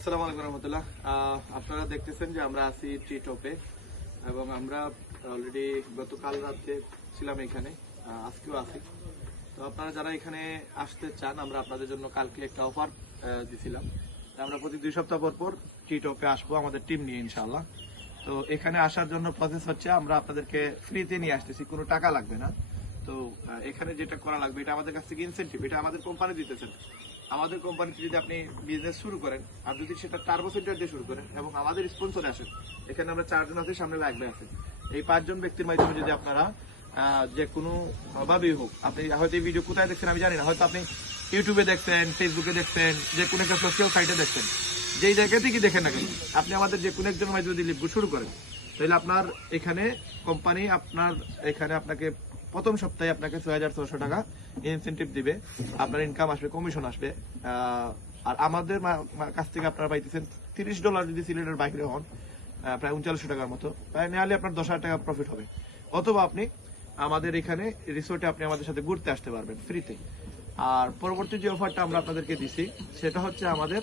আসসালামু আলাইকুম রহমতুল্লাহ। আপনারা দেখতেছেন যে আমরা আছি টি টপে এবং আমরা অলরেডি গতকাল রাতে ছিলাম এখানে, আজকেও আছি। তো আপনারা যারা এখানে আসতে চান, আমরা আপনাদের জন্য কালকে একটা অফার দিছিলাম। আমরা প্রতি 2 সপ্তাহ পর পর টি টপে আসবো আমাদের টিম নিয়ে ইনশাআল্লাহ। তো এখানে আসার জন্য প্রসেস হচ্ছে আমরা আপনাদেরকে ফ্রিতে নিয়ে আসতেছি, কোনো টাকা লাগবে না। তো এখানে যেটা করা লাগবে, এটা আমাদের কাছ থেকে ইনসেন্টিভ, এটা আমাদের কোম্পানি দিতেছে। আমাদের কোম্পানিতে যদি আপনি বিজনেস শুরু করেন আর যদি সেটা টার্বো সেন্টার দিয়ে শুরু করেন এবং আমাদের স্পন্সরে আসেন, এখানে আমরা 4 জন আছি, সামনে লাগবে আছে, এই 5 জন ব্যক্তির মাধ্যমে যদি আপনারা যে কোনো ভাবেই হোক, আপনি হয়তো এই ভিডিও কোথায় দেখছেন আমি জানি না, হয়তো আপনি ইউটিউবে দেখছেন, ফেসবুকে দেখছেন, যে কোনো একটা সোশ্যাল সাইটে দেখছেন, যেই জায়গা থেকে দেখেন না কেন, আপনি আমাদের যে কোনো একজনের মাধ্যমে যদি শুরু করেন, তাহলে আপনার এখানে কোম্পানি আপনার এখানে আপনাকে প্রথম সপ্তাহে আপনাকে 6,600 টাকা ইনসেন্টিভ দিবে, আপনার ইনকাম আসবে, কমিশন আসবে। আর আমাদের কাছ থেকে আপনারা পাইতেছেন $30 যদি সিলিন্ডার বাইরে হন, প্রায় 3900 টাকার মতো, প্রায় নেহালে আপনার 10,000 টাকা প্রফিট হবে। অথবা আপনি আমাদের এখানে রিসোর্টে আপনি আমাদের সাথে ঘুরতে আসতে পারবেন ফ্রিতে। আর পরবর্তী যে অফারটা আমরা আপনাদেরকে দিছি সেটা হচ্ছে আমাদের,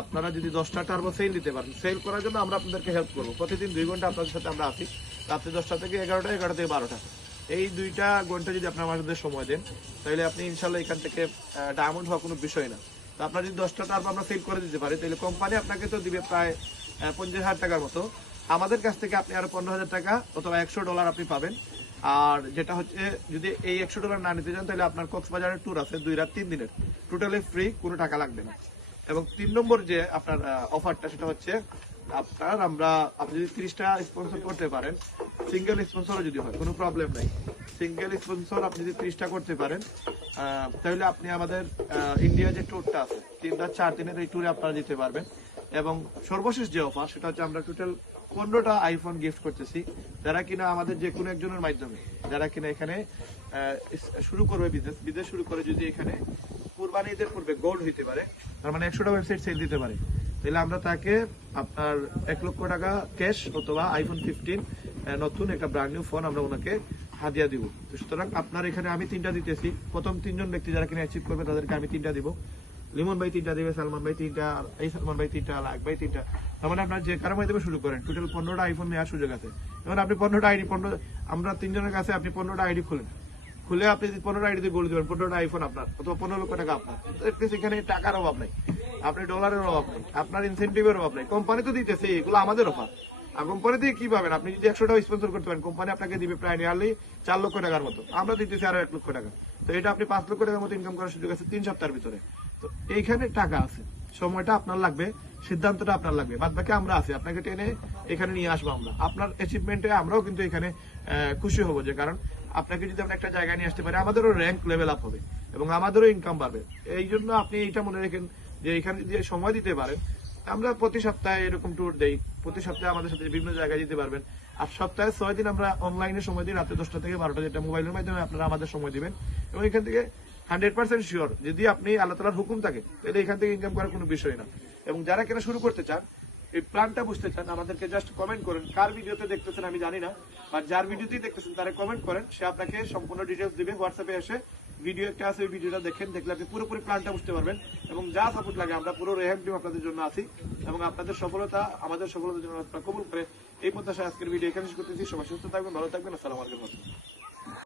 আপনারা যদি 10টা টার্বো সেল দিতে পারেন, সেল করার জন্য আমরা আপনাদেরকে হেল্প করবো। প্রতিদিন 2 ঘন্টা আপনাদের সাথে আমরা আছি, রাত্রি 10টা থেকে 11টা, 11টা থেকে 12টা। এই 2টা ঘন্টা যদি আপনার আমাদের সময় দেন, তাহলে আপনি ইনশাল্লাহ এখান থেকে ডায়মন্ড হওয়া কোনো বিষয় না। তো আপনার যদি 10টা টার্বো আমরা সেল করে দিতে পারি, তাহলে কোম্পানি আপনাকে তো দিবে প্রায় 50,000 টাকার মতো। আমাদের কাছ থেকে আপনি আরো 15,000 টাকা অথবা $100 আপনি পাবেন। আর যেটা হচ্ছে, যদি এই $100 না নিতে চান, তাহলে আপনার কক্সবাজারের ট্যুর আছে 2 রাত 3 দিনের, টোটালি ফ্রি, কোনো টাকা লাগবে না। এবং 3 নম্বর যে আপনার অফারটা, সেটা হচ্ছে আপনি যদি 30টা স্পন্সর করতে পারেন, সিঙ্গেল স্পন্সরও যদি হয় কোনো প্রবলেম নাই, সিঙ্গেল স্পন্সর আপনি যদি 30টা করতে পারেন, তাহলে আপনি আমাদের ইন্ডিয়া যে ট্যুরটা আছে 3-4 দিনের, এই ট্যুরে আপনারা যেতে পারবেন। এবং সর্বশেষ যে অফার, সেটা হচ্ছে আমরা টোটাল 15টা আইফোন গিফট করতেছি, যারা কিনা আমাদের যে কোনো একজনের মাধ্যমে, যারা কিনা এখানে শুরু করবে বিজনেস শুরু করে, যদি এখানে কুরবানি ঈদের পূর্বে গোল্ড হইতে পারে, তার মানে 100টা ওয়েবসাইট সেল দিতে পারে, তাহলে আমরা তাকে আপনার 1 লক্ষ টাকা ক্যাশ অথবা iPhone 15 নতুন একটা ব্র্যান্ড নিউ ফোন আমরা ওনাকে হাদিয়া দিব। সুতরাং আপনার এখানে আমি 3টা দিতেছি, প্রথম 3 জন ব্যক্তি যারা কিনা অ্যাচিভ করবে তাদেরকে আমি 3টা দিব, লিমন ভাই 3টা দিবে, সালমান ভাই 3টা, এই সালমান ভাই 3টা, লাখ ভাই 3টা। তার মানে আপনার যে কারো মাধ্যমে শুরু করেন, টোটাল 15টা আইফোন নেওয়ার সুযোগ আছে। এবার আপনি 15টা আইডি, আমরা 3 জনের কাছে আপনি 15টা আইডি খুলে আপনি 15টা আইডি দিয়ে গোল্ড দিবেন, 15টা আইফোন আপনার, অথবা 15 লক্ষ টাকা আপনার। এখানে টাকার অভাব নাই, আপনি ডলারের অভাব নেই, আপনার ইনসেন্টিভের অভাব নেই, কোম্পানি তো দিতেছে, এগুলো আমাদের অফার। আর কোম্পানি থেকে কি পাবেন, আপনি যদি 100টা স্পন্সর করতে পারেন, কোম্পানি আপনাকে দিবে প্রায় নিয়ারলি 4 লক্ষ টাকার মতো, আমরা দিতেছি আরো 1 লক্ষ টাকা। তো এটা আপনি 5 লক্ষ টাকার মতো ইনকাম করার সুযোগ আছে 3 সপ্তাহের ভিতরে। তো এইখানে টাকা আছে, সময়টা আপনার লাগবে, সিদ্ধান্তটা আপনার লাগবে, বাদ বাকি আমরা আছি, আপনাকে টেনে এখানে নিয়ে আসবো আমরা। আপনার অ্যাচিভমেন্টে আমরাও কিন্তু এখানে খুশি হবো, যে কারণ আপনাকে যদি আমরা একটা জায়গায় নিয়ে আসতে পারি, আমাদেরও র্যাঙ্ক লেভেল আপ হবে এবং আমাদেরও ইনকাম বাড়বে। এই জন্য আপনি এইটা মনে রাখেন যে এখানে যে সময় দিতে পারেন, আমরা প্রতি সপ্তাহে এরকম ট্যুর দেই, প্রতি সপ্তাহে আমাদের সাথে বিভিন্ন জায়গায় যেতে পারবেন। আর সপ্তাহে 6 দিন আমরা অনলাইনে সময় দিই, রাতে 10টা থেকে 12টা, যেটা মোবাইলের মাধ্যমে আপনারা আমাদের সময় দিবেন। এবং এখান থেকে 100% শিওর, যদি আপনি আল্লাহ তাআলার হুকুম থাকে, তাহলে এখান থেকে ইনকাম করার কোনো বিষয় না। এবং যারা কিনা শুরু করতে চান, এই প্ল্যানটা বুঝতে চান, আমাদেরকে জাস্ট কমেন্ট করেন, কার ভিডিওতে দেখতেছেন আমি জানি না, বা যার ভিডিওতেই দেখতেছেন তারা কমেন্ট করেন, সে আপনাকে সম্পূর্ণ ডিটেলস দিবে। হোয়াটসঅ্যাপে এসে ভিডিও একটা আছে, ওই ভিডিওটা দেখলে আপনি পুরোপুরি প্ল্যানটা বুঝতে পারবেন। এবং যা সাপোর্ট লাগে, আমরা পুরো রেহাম টিম আপনাদের জন্য আছি, এবং আপনাদের সফলতা আমাদের সফলতার জন্য আপনারা কবুল করে, এই প্রত্যাশায় আজকের ভিডিও এখানে শেষ করতেছি। সবাই সুস্থ থাকবেন, ভালো থাকবেন, আসসালামু আলাইকুম।